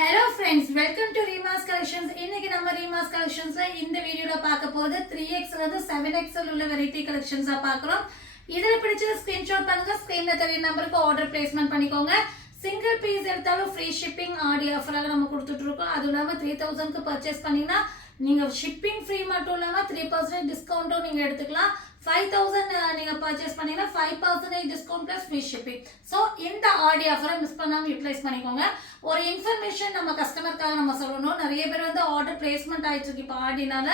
Hello friends, welcome to Reema's Collections. இன்னைக்கு நம்ம Reema's Collectionsல இந்த வீடியோல பார்க்க போறது 3X ல இருந்து 7XL உள்ள வெரைட்டி கலெக்ஷன்ஸா பார்க்கறோம். இதுல பிடிச்ச ஸ்கிரீன்ஷாட் பண்ணுங்க. ஸ்கிரீன்ல தெரிய நம்பருக்கு ஆர்டர் பிளேஸ்மென்ட் பண்ணிக்கோங்க. சிங்கிள் பீஸ் எடுத்தாலும் ஃப்ரீ ஷிப்பிங் ஆடி ஆஃபராக நம்ம கொடுத்துட்டு இருக்கோம். அது இல்லாம 3000 க்கு பர்ச்சேஸ் பண்ணீங்கன்னா நீங்க ஷிப்பிங் ஃப்ரீ மட்டும் இல்லாம 3% டிஸ்கவுண்ட்டும் நீங்க எடுத்துக்கலாம். 5000 நீங்க பர்ச்சேஸ் பண்ணீங்கன்னா 5% discount plus free shipping. So இந்த ஆடி ஆஃபரை மிஸ் பண்ணாம யூட்டிலைஸ் பண்ணிக்கோங்க. ஒரு இன்ஃபர்மேஷன் நம்ம கஸ்டமருக்காக நம்ம சொல்லணும். நிறைய பேர் வந்து ஆர்டர் பிளேஸ்மெண்ட் ஆயிட்டு இருக்கு இப்போ ஆடினால.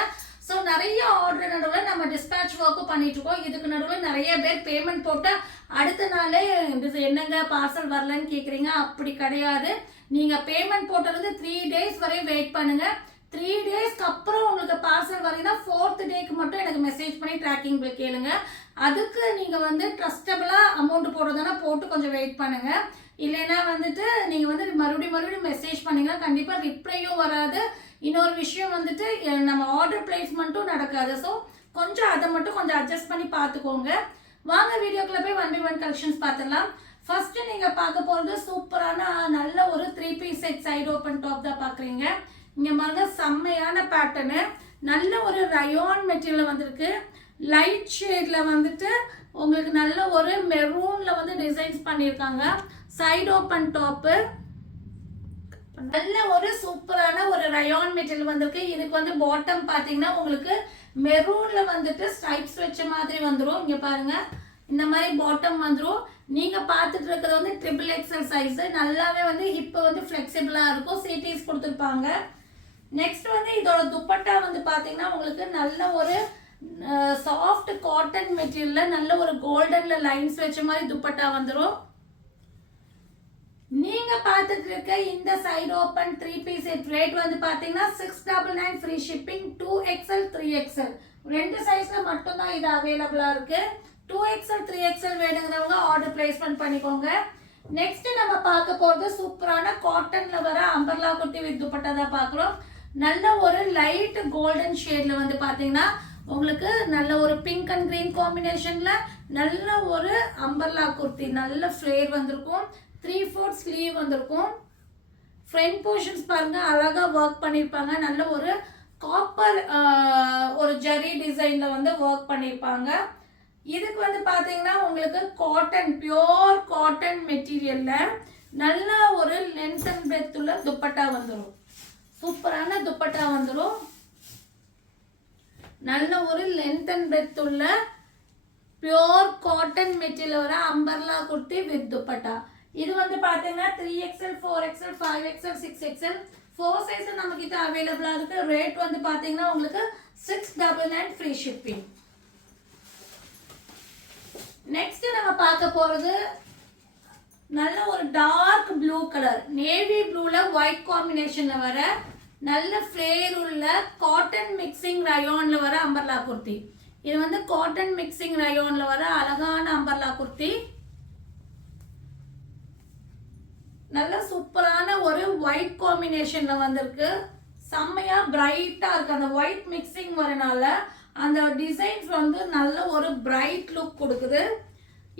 ஸோ நிறைய ஆர்டர் நடுவில் நம்ம டிஸ்பேச் ஒர்க்கும் பண்ணிட்டு இருக்கோம். இதுக்கு நடுவில் நிறைய பேர் பேமெண்ட் போட்டு அடுத்த நாளே என்னங்க பார்சல் வரலன்னு கேட்குறீங்க. அப்படி கிடையாது. நீங்கள் பேமெண்ட் போட்டது 3 days வரை வெயிட் பண்ணுங்க. 3 daysக்கு அப்புறம் உங்களுக்கு பார்சல் வரீங்கன்னா 4th டேக்கு மட்டும் எனக்கு மெசேஜ் பண்ணி ட்ராக்கிங் பில் கேளுங்க. அதுக்கு நீங்கள் வந்து ட்ரஸ்டபிளாக அமௌண்ட் போடுறதுனா போட்டு கொஞ்சம் வெயிட் பண்ணுங்க. இல்லைன்னா வந்துட்டு நீங்கள் வந்து மறுபடியும் மெசேஜ் பண்ணீங்கன்னா கண்டிப்பாக ரிப்ளையும் வராது. இன்னொரு விஷயம் வந்துட்டு நம்ம ஆர்டர் பிளேஸ்மெண்ட்டும் நடக்காது. ஸோ கொஞ்சம் அதை மட்டும் கொஞ்சம் அட்ஜஸ்ட் பண்ணி பார்த்துக்கோங்க. வாங்க வீடியோக்குள்ள போய் 1 by 1 கலெக்ஷன்ஸ் பார்த்துடலாம். ஃபர்ஸ்ட் நீங்கள் பார்க்க போகிறது சூப்பரான நல்ல ஒரு 3 piece set side open top தான் பார்க்குறீங்க. இங்கே பாருங்க செம்மையான பேட்டர்னு நல்ல ஒரு ரயோன் மெட்டீரியல் வந்திருக்கு. லைட் ஷேடில் வந்துட்டு உங்களுக்கு நல்ல ஒரு மெரூனில் வந்து டிசைன்ஸ் பண்ணியிருக்காங்க. சைடு ஓப்பன் டாப்பு நல்ல ஒரு சூப்பரான ஒரு ரயான் மெட்டீரியல் வந்திருக்கு. இதுக்கு வந்து பாட்டம் பார்த்தீங்கன்னா உங்களுக்கு மெரூன்ல வந்துட்டு ஸ்ட்ரைப்ஸ் வச்ச மாதிரி வந்துடும். இங்க பாருங்க இந்த மாதிரி பாட்டம் வந்துடும். நீங்க பார்த்துட்டு இருக்கிறது வந்து XXL சைஸ். நல்லாவே வந்து ஹிப் வந்து ஃபிளெக்சிபிளா இருக்கும். சிடிஸ் கொடுத்துருப்பாங்க. நெக்ஸ்ட் வந்து இதோட துப்பட்டா வந்து பார்த்தீங்கன்னா உங்களுக்கு நல்ல ஒரு சாஃப்ட் காட்டன் மெட்டீரியல்ல நல்ல ஒரு கோல்டன்ல லைன்ஸ் வச்ச மாதிரி துப்பட்டா வந்துடும். நீங்க பார்த்துட்டு இருக்க இந்த side open 3 piece set rate வந்து பாத்தீங்கன்னா 699 ஃப்ரீ ஷிப்பிங். 2XL 3XL ரெண்டு சைஸ்ல மட்டும் தான் இது அவைலபிளா இருக்கு. 2XL 3XL வேணுங்கிறவங்க ஆர்டர் பிளேஸ்மென்ட் பண்ணிக்கோங்க. நெக்ஸ்ட் நம்ம பார்க்க போறது சூப்பரான காட்டன்ல வர அம்பர்லா குட்டி வித் துப்பட்டா தான் பார்க்குறோம். நல்ல ஒரு லைட் கோல்டன் ஷேட்ல வந்து பாத்தீங்கன்னா உங்களுக்கு நல்ல ஒரு பிங்க் அண்ட் கிரீன் காம்பினேஷன்ல நல்ல ஒரு அம்பர்லா குர்த்தி நல்ல ஃபிளேர் வந்திருக்கும். 3/4 ஸ்லீவ் வந்திருக்கும். ஃப்ரண்ட் போர்ஷன்ஸ் பாருங்க அழகா ஒர்க் பண்ணியிருப்பாங்க. நல்ல ஒரு காப்பர் ஒரு ஜரி டிசைன்ல வந்து ஒர்க் பண்ணியிருப்பாங்க. இதுக்கு வந்து பாத்தீங்கன்னா உங்களுக்கு காட்டன் பியோர் காட்டன் மெட்டீரியல்ல நல்ல ஒரு லென்த் அண்ட் பிரெத் உள்ள துப்பட்டா வந்துடும். சூப்பரான துப்பட்டா வந்துடும். நல்ல ஒரு லென்த் அண்ட் பிரெத் உள்ள பியோர் காட்டன் மெட்டீரியல் வர அம்பர்லா குர்த்தி வித் துப்பட்டா. இது வந்து பாத்தீங்கன்னா 3XL 4XL 5XL 6XL 4 size நம்ம கிட்ட அவைலபிளா இருக்கு. ரேட் வந்து பாத்தீங்கன்னா உங்களுக்கு 699 ஃப்ரீ ஷிப்பிங். நெக்ஸ்ட் நம்ம பார்க்க போறது நல்ல ஒரு டார்க் ப்ளூ கலர் நேவி ப்ளூல ஒயிட் காம்பினேஷன்ல வர நல்ல ஃபிளேர் உள்ள காட்டன் மிக்சிங் ரயோன்ல வர அம்பர்லா குர்த்தி. இது வந்து காட்டன் மிக்சிங் ரயோன்ல வர அழகான அம்பர்லா குர்த்தி. நல்ல சூப்பரான ஒரு ஒயிட் காம்பினேஷன்ல வந்திருக்கு. செம்மையா பிரைட்டா இருக்கு. அந்த ஒயிட் மிக்சிங் வரனால அந்த டிசைன்ஸ் வந்து நல்ல ஒரு பிரைட் லுக் கொடுக்குது.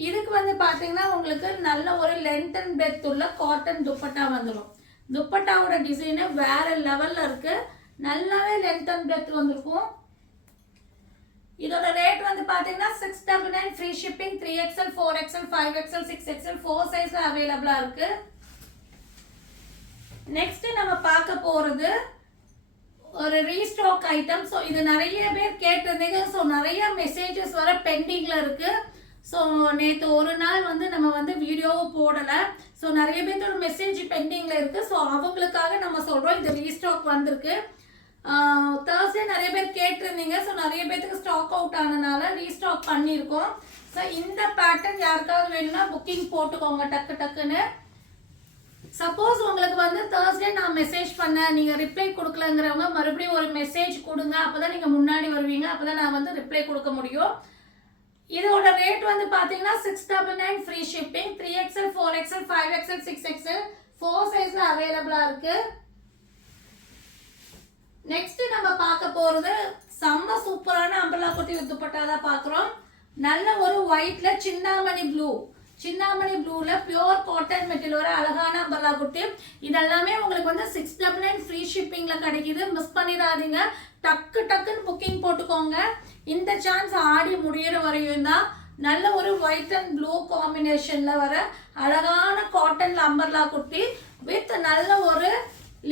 இதுக்கு வந்து பாத்தீங்கன்னா உங்களுக்கு நல்ல ஒரு லென்த் அண்ட் பிரெத் உள்ள காட்டன் துப்பட்டா வந்துடும். துப்பட்டாவோட டிசைன் வேற லெவல்ல இருக்கு. நல்லாவே லென்த் அண்ட் பிரெத் வந்திருக்கும். இதோட ரேட் வந்து பாத்தீங்கன்னா 699 free shipping. 3XL 4XL 5XL 6XL 4 சைஸ்ல அவைலபிளா இருக்கு. நெக்ஸ்ட் நம்ம பார்க்க போறது ஒரு ரீஸ்டாக் ஐட்டம். ஸோ இது நிறைய பேர் கேட்டிருந்தீங்க. ஸோ நிறைய மெசேஜஸ் வர பெண்டிங்ல இருக்கு. ஸோ நேற்று ஒரு நாள் வந்து நம்ம வந்து வீடியோவும் போடலை. ஸோ நிறைய பேர்த்தோட மெசேஜ் பெண்டிங்ல இருக்கு. ஸோ அவங்களுக்காக நம்ம சொல்றோம் இது ரீஸ்டாக் வந்திருக்கு. தேர்ஸ்டே நிறைய பேர் கேட்டிருந்தீங்க. ஸோ நிறைய பேருக்கு ஸ்டாக் அவுட் ஆனனால ரீஸ்டாக் பண்ணியிருக்கோம். ஸோ இந்த பேட்டர்ன் யாருக்காவது வேணும்னா புக்கிங் போட்டுக்கோங்க டக்குன்னு. சப்போஸ் உங்களுக்கு வந்து தேர்ஸ்டே நான் மெசேஜ் பண்ணேன் நீங்க ரிப்ளை கொடுக்கலங்கிறவங்க மறுபடியும் ஒரு மெசேஜ் கொடுங்க. அப்பதான் நீங்க முன்னாடி வருவீங்க. அப்பதான் நான் வந்து ரிப்ளை கொடுக்க முடியும். இதோட ரேட் வந்து பாத்தீங்கன்னா 699 free shipping. 3XL 4XL 5XL 6XL 4 சைஸ்ல அவைலபிளா இருக்கு. நெக்ஸ்ட் நம்ம பார்க்க போறது செம்ம சூப்பரான அம்பர்லா குர்த்தி வித் துப்பட்டா தான் பார்க்குறோம். நல்ல ஒரு ஒயிட்ல Chinnamani blue Chinnamani ப்ளூல pure cotton material வர அழகான அம்பர்லா குர்த்தி. இதெல்லாமே உங்களுக்கு வந்து 699 ஃப்ரீ ஷிப்பிங்ல கிடைக்குது. மிஸ் பண்ணிடாதீங்க. டக்குன்னு புக்கிங் போட்டுக்கோங்க. இந்த சான்ஸ் ஆடி முடியிற வரையும் தான். நல்ல ஒரு ஒயிட் அண்ட் ப்ளூ காம்பினேஷன்ல வர அழகான காட்டன் அம்பர்லா குர்த்தி வித் நல்ல ஒரு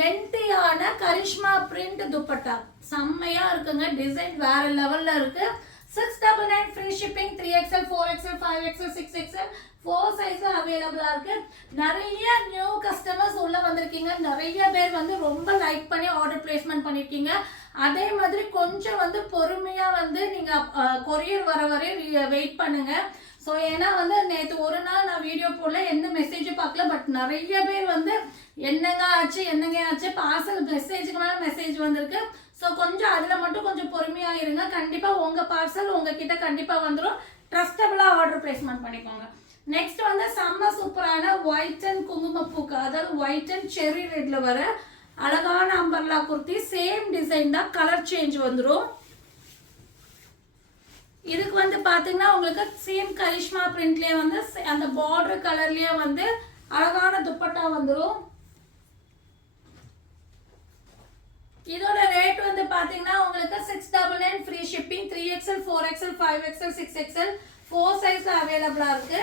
லென்த்தியான கரிஷ்மா பிரிண்ட் துப்பட்டா. செம்மையா இருக்குங்க. டிசைன் வேற லெவல்ல இருக்கு. 699 free shipping. 3XL 4XL 5XL 6XL 4 சைஸ்ல அவைலபிளா இருக்கு. நிறைய நியூ கஸ்டமர்ஸ் உள்ள வந்திருக்கீங்க. நிறைய பேர் வந்து ரொம்ப லைக் பண்ணி ஆர்டர் பிளேஸ்மெண்ட் பண்ணிருக்கீங்க. அதே மாதிரி கொஞ்சம் வந்து பொறுமையா வந்து நீங்க கொரியர் வர வரை வெயிட் பண்ணுங்க. ஸோ ஏன்னா வந்து நேற்று ஒரு நாள் நான் வீடியோ போடல, எந்த மெசேஜும் பார்க்கல. பட் நிறைய பேர் வந்து என்னங்க ஆச்சு பார்சல் மெசேஜுக்கு மேலே மெசேஜ் வந்திருக்கு. ஸோ கொஞ்சம் அதில் மட்டும் கொஞ்சம் பொறுமையாக இருங்க. கண்டிப்பாக உங்கள் பார்சல் உங்ககிட்ட கண்டிப்பாக வந்துடும். ட்ரஸ்டபுளாக ஆர்டர் பிளேஸ்மெண்ட் பண்ணிக்கோங்க. நெக்ஸ்ட் வந்து செம்ம சூப்பரான ஒயிட் அண்ட் குங்குமப்பூக்கு, அதாவது ஒயிட் அண்ட் செர்ரி ரெட்ல வர அழகான அம்பர்லா குர்த்தி. சேம் டிசைன் தான், கலர் சேஞ்ச் வந்துடும். இதுக்கு வந்து பாத்தீங்கன்னா உங்களுக்கு சேம் கரிஷ்மா பிரிண்ட்லயே வந்து அந்த பார்டர் கலர்லயே வந்து அழகான துப்பட்டா வந்துடும். இதோட ரேட் வந்து பாத்தீங்கன்னா உங்களுக்கு 699 free shipping. 3XL 4XL 5XL 6XL 4 சைஸ்ல அவைலபிளா இருக்கு.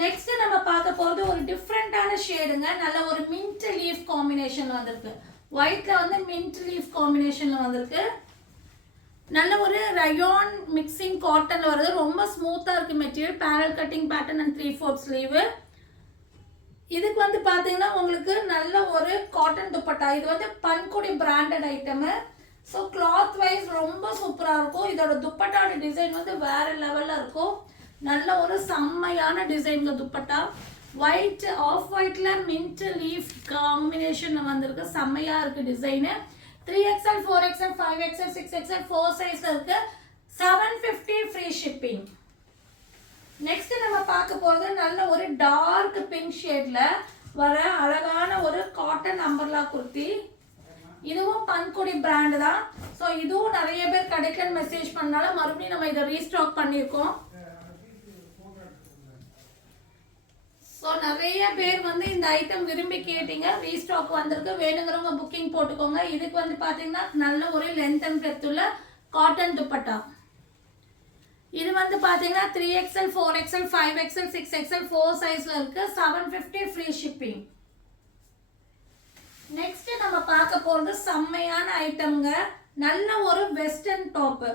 நெக்ஸ்ட் நம்ம பார்க்க போறது ஒரு டிஃப்ரெண்டான ஷேடுங்க. நல்ல ஒரு மின்ட் லீஃப் காம்பினேஷன் வந்திருக்கு. ஒயிட்ல வந்து மின்ட் லீஃப் காம்பினேஷன்ல வந்திருக்கு. நல்ல ஒரு ரயான் மிக்சிங் காட்டன்ல வருது. ரொம்ப ஸ்மூத்தா இருக்கு material. Barrel cutting pattern and 3/4 sleeve. இதுக்கு வந்து பாத்தீங்கன்னா உங்களுக்கு நல்ல ஒரு காட்டன் துப்பட்டா. இது வந்து பன்குடி branded item. So cloth wise ரொம்ப சூப்பரா இருக்கும். இதோட துப்பட்டாவோட டிசைன் வந்து வேற லெவல்ல இருக்கும். நல்ல ஒரு செம்மையான டிசைன்ல துப்பட்டா. ஒயிட் ஆஃப் ஒயிட்ல மின்ட் லீஃப் காம்பினேஷன்ல வந்திருக்கு. செம்மையா இருக்கு design. 3XL 4XL 5XL 6XL 4 size இருக்கு. 750 ஃப்ரீ ஷிப்பிங். நெக்ஸ்ட் நம்ம பார்க்க போறது நல்ல ஒரு டார்க் பிங்க் ஷேட்ல வர அழகான ஒரு காட்டன் அம்பர்லா குர்த்தி. இதுவும் பன்குடி பிராண்ட் தான். ஸோ இதுவும் நிறைய பேர் கிடைக்கலன்னு மெசேஜ் பண்ணாலும் மறுபடியும் நம்ம இதை ரீஸ்டாக் பண்ணியிருக்கோம். ஸோ நிறைய பேர் வந்து இந்த ஐட்டம் விரும்பி கேட்டீங்க. ரீஸ்டாக் வந்திருக்கு. வேணுங்கிறவங்க புக்கிங் போட்டுக்கோங்க. இதுக்கு வந்து பார்த்தீங்கன்னா நல்ல ஒரு லென்த் அண்ட் பிரெத் உள்ள காட்டன் துப்பட்டா. இது வந்து பார்த்தீங்கன்னா 3XL 4XL 5XL 6XL 4 சைஸ்ல இருக்கு. 750 ஃப்ரீ ஷிப்பிங். நெக்ஸ்ட் நம்ம பார்க்க போறது செம்மையான ஐட்டம்ங்க. நல்ல ஒரு வெஸ்டர்ன் டாப்.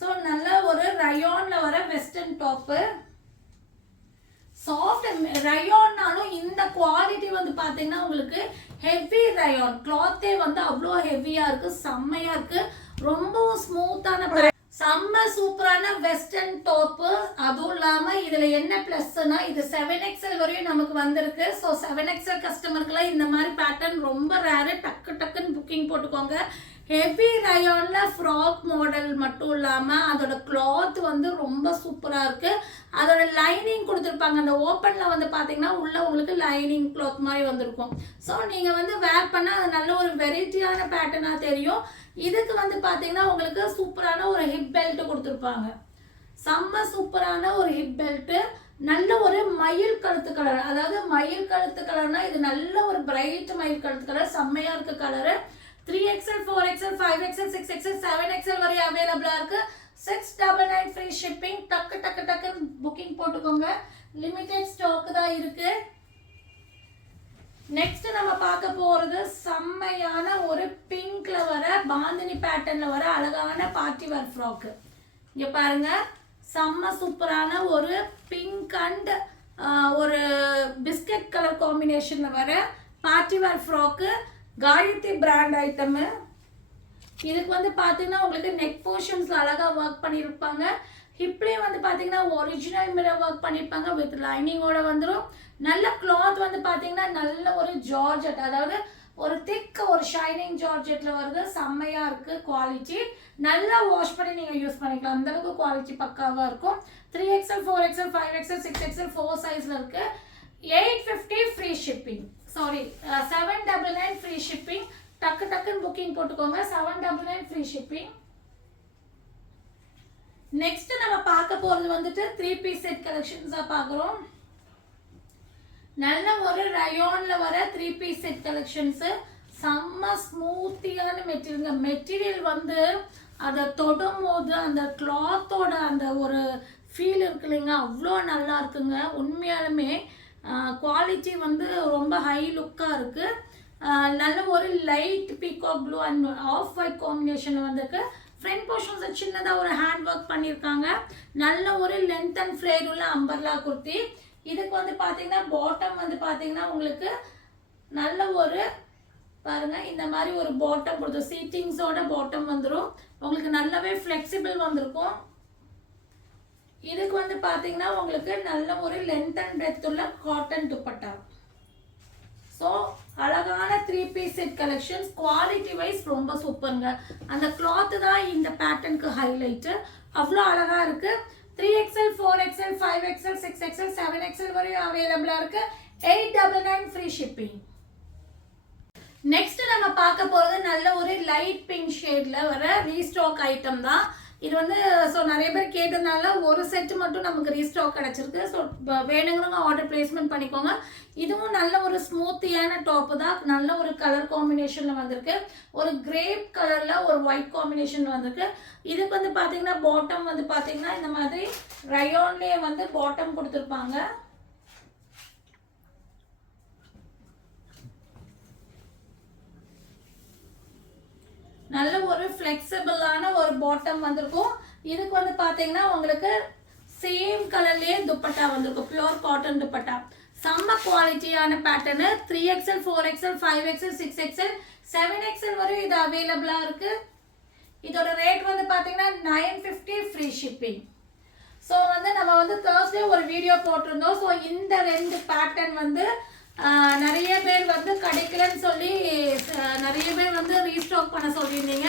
ஸோ நல்ல ஒரு ரயான்ல வர வெஸ்டர்ன் டாப்பு. சாஃப்ட் ரயான்னாலும் இந்த குவாலிட்டி வந்து பார்த்தீங்கன்னா உங்களுக்கு ஹெவி ரயான் கிளாத்தே வந்து அவ்வளோ ஹெவியா இருக்கு. செம்மையா இருக்கு. ரொம்ப ஸ்மூத்தான செம்ம சூப்பரான வெஸ்டர்ன் டாப்பு. அதுவும் இல்லாம இதுல என்ன பிளஸ்னா இது 7XL வரையும் நமக்கு வந்திருக்கு. ஸோ 7XL கஸ்டமருக்குலாம் இந்த மாதிரி பேட்டர்ன் ரொம்ப ரேரு. டக்குன்னு புக்கிங் போட்டுக்கோங்க. ஹெவி ரயான்ல ஃப்ராக் மாடல் மட்டும் இல்லாம அதோட கிளாத் வந்து ரொம்ப சூப்பரா இருக்கு. அதோட லைனிங் கொடுத்துருப்பாங்க. அந்த ஓப்பன்ல வந்து பாத்தீங்கன்னா உள்ள உங்களுக்கு லைனிங் கிளாத் மாதிரி வந்திருக்கும். ஸோ நீங்க வந்து வேர் பண்ணா அது நல்ல ஒரு வெரைட்டியான பேட்டர்னா தெரியும். இதுக்கு வந்து பாத்தீங்கன்னா உங்களுக்கு சூப்பரான ஒரு ஹிப் பெல்ட் கொடுத்துருப்பாங்க. செம்ம சூப்பரான ஒரு ஹிப் பெல்ட். நல்ல ஒரு மயில் கழுத்து கலர். அதாவது மயில் கழுத்து கலர்னா இது நல்ல ஒரு பிரைட் மயில் கழுத்து கலர். செம்மையா இருக்கு colour. 3XL 4XL 5XL 6XL 7XL வரை அவைலபிளா இருக்கு. 699 ஃப்ரீ ஷிப்பிங். டக்கு புக்கிங் போட்டுக்கோங்க. லிமிடெட் ஸ்டாக் தான் இருக்கு. நெக்ஸ்ட் நம்ம பார்க்க போறது செம்மையான ஒரு பிங்க்ல வர பாந்தினி பேட்டர்ன்ல வர அழகான பார்ட்டி வேர் ஃப்ராக். இங்க பாருங்க, செம்ம சூப்பரான ஒரு பிங்க் அண்ட் ஒரு பிஸ்கட் கலர் காம்பினேஷன்ல வர party wear frock. Gayathri brand item. இதுக்கு வந்து பாத்தீங்கன்னா உங்களுக்கு நெக் போர்ஷன்ஸ்ல அழகா ஒர்க் பண்ணிருப்பாங்க. ஹிப்லயே வந்து பாத்தீங்கன்னா ஒரிஜினல் மிரர் ஒர்க் பண்ணிருப்பாங்க வித் லைனிங்கோட வந்துடும். நல்ல கிளாத் வந்து பாத்தீங்கன்னா நல்ல ஒரு ஜார்ஜெட், அதாவது ஒரு திக் ஒரு ஷைனிங் ஜார்ஜெட்ல வருது. செம்மையா இருக்கு குவாலிட்டி. நல்லா வாஷ் பண்ணி நீங்க யூஸ் பண்ணிக்கலாம். அந்த அளவுக்கு குவாலிட்டி பக்காவா இருக்கும். 3XL 4XL 5XL 6XL 4 சைஸ்ல இருக்கு. 850 free shipping. Sorry 799 free shipping. டக்குன்னு புக்கிங் போட்டுக்கோங்க. 799 ஃப்ரீ ஷிப்பிங். நெக்ஸ்ட் நம்ம பார்க்க போறது வந்துட்டு 3 பீஸ் செட் கலெக்ஷன்ஸா பார்க்குறோம். நல்ல ஒரு ரயோன்ல வர 3 பீஸ் செட் கலெக்ஷன்ஸ். செம்ம ஸ்மூத்தியான மெட்டீரியல் வந்து அதை தொடும் போது அந்த கிளாத்தோட அந்த ஒரு ஃபீல் இருக்கு இல்லைங்க, அவ்வளோ நல்லா இருக்குங்க. உண்மையாலுமே குவாலிட்டி வந்து ரொம்ப ஹை லுக்காக இருக்குது. நல்ல ஒரு light peacock blue and half white காம்பினேஷனில் வந்திருக்கு. ஃப்ரண்ட் போர்ஷன்ஸை சின்னதாக ஒரு ஹேண்ட் ஒர்க் பண்ணியிருக்காங்க. நல்ல ஒரு லென்த் அண்ட் ஃப்ளேர் உள்ள அம்பர்லா குர்த்தி. இதுக்கு வந்து பார்த்தீங்கன்னா பாட்டம் வந்து பார்த்தீங்கன்னா உங்களுக்கு நல்ல ஒரு பாருங்க இந்த மாதிரி ஒரு பாட்டம் கொடுத்து சீட்டிங்ஸோட பாட்டம் வந்துடும். உங்களுக்கு நல்லாவே ஃப்ளெக்சிபிள் வந்திருக்கும். இதுக்கு வந்து பார்த்தீங்கன்னா உங்களுக்கு நல்ல ஒரு லென்த் அண்ட் பிரெத் உள்ள காட்டன் துப்பட்டா. ஸோ அழகான 3 piece set collections. Quality wise ரொம்ப சூப்பருங்க. அந்த கிளாத்து தான் இந்த பேட்டர்னுக்கு ஹைலைட்டு. அவ்வளோ அழகாக இருக்குது. 3XL 4XL 5XL 6XL 7XL வரையும் அவைலபிளாக இருக்குது. 899 ஃப்ரீ ஷிப்பிங். நெக்ஸ்ட் நம்ம பார்க்க போகிறது நல்ல ஒரு லைட் பிங்க் ஷேடில் வர ரீஸ்டாக் ஐட்டம் தான். இது வந்து ஸோ நிறைய பேர் கேட்டதுனால ஒரு செட்டு மட்டும் நமக்கு ரீஸ்டாக் கிடச்சிருக்கு. ஸோ வேணுங்கிறவங்க ஆர்டர் பிளேஸ்மெண்ட் பண்ணிக்கோங்க. இதுவும் நல்ல ஒரு ஸ்மூத்தியான டாப்பு தான். நல்ல ஒரு கலர் காம்பினேஷனில் வந்திருக்கு. ஒரு கிரேப் கலரில் ஒரு ஒயிட் காம்பினேஷன் வந்திருக்கு. இதுக்கு வந்து பார்த்தீங்கன்னா பாட்டம் வந்து பார்த்தீங்கன்னா இந்த மாதிரி ரயோன்லேயே வந்து பாட்டம் கொடுத்துருப்பாங்க. நல்ல ஒரு ஃப்ளெக்சிபிளான ஒரு பாட்டம் வந்திருக்கும். இதுக்கு வந்து பார்த்தீங்கன்னா உங்களுக்கு சேம் கலர்லேயே துப்பட்டா வந்திருக்கும். Pure cotton dupatta. செம்ம குவாலிட்டியான pattern. 3XL 4XL 5XL 6XL 7XL வரையும் இது அவைலபிளாக இருக்குது. இதோட ரேட் வந்து பார்த்தீங்கன்னா 950 ஃப்ரீ ஷிப்பிங். ஸோ வந்து நம்ம வந்து தேர்ஸ்டே ஒரு வீடியோ போட்டிருந்தோம். ஸோ இந்த 2 பேட்டர்ன் வந்து நிறைய பேர் வந்து கிடைக்கலன்னு சொல்லி நிறைய பேர் வந்து ரீஸ்டாக் பண்ண சொல்லியிருந்தீங்க.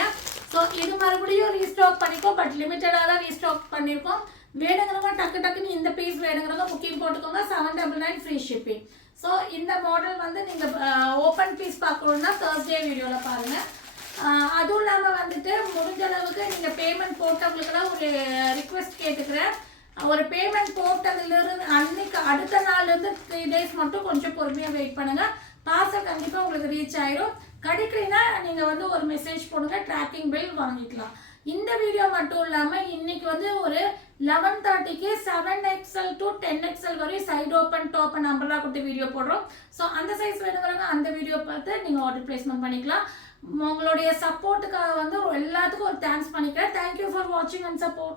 ஸோ இது மறுபடியும் ரீஸ்டாக் பண்ணிக்கோ, பட் லிமிட்டடாக தான் ரீஸ்டாக் பண்ணியிருக்கோம். வேணுங்கிறவங்க டக்குன்னு இந்த பீஸ் வேணுங்கிறவங்க புக்கிங் போட்டுக்கோங்க. 799 ஃப்ரீ ஷிப்பிங். ஸோ இந்த மாடல் வந்து நீங்கள் ஓப்பன் பீஸ் பார்க்கணுன்னா தேர்ஸ்டே வீடியோவில் பாருங்கள். அதுவும் இல்லாமல் வந்துட்டு முடிஞ்ச அளவுக்கு நீங்கள் பேமெண்ட் போட்டவங்களுக்கெல்லாம் ஒரு ரிக்வெஸ்ட் கேட்டுக்கிறேன். ஒரு பேமெண்ட் போட்டதுலேருந்து அன்னைக்கு அடுத்த நாள்லேருந்து 3 days மட்டும் கொஞ்சம் பொறுமையாக வெயிட் பண்ணுங்கள். பார்சல் கண்டிப்பாக உங்களுக்கு ரீச் ஆயிரும். கிடைக்கலைன்னா நீங்கள் வந்து ஒரு மெசேஜ் போடுங்க, ட்ராக்கிங் பில் வாங்கிக்கலாம். இந்த வீடியோ மட்டும் இல்லாமல் இன்னைக்கு வந்து ஒரு 11:30க்கு 7XL to 10XL வரையும் side open top and umbrella குட்டி வீடியோ போடுறோம். ஸோ அந்த சைஸ் வேணுங்கிறவங்க அந்த வீடியோ பார்த்து நீங்கள் ஆர்டர் பிளேஸ்மெண்ட் பண்ணிக்கலாம். உங்களுடைய சப்போர்ட்டுக்காக வந்து எல்லாத்துக்கும் ஒரு தேங்க்ஸ் பண்ணிக்கிறேன். தேங்க்யூ ஃபார் வாட்சிங் அண்ட் சப்போர்ட்.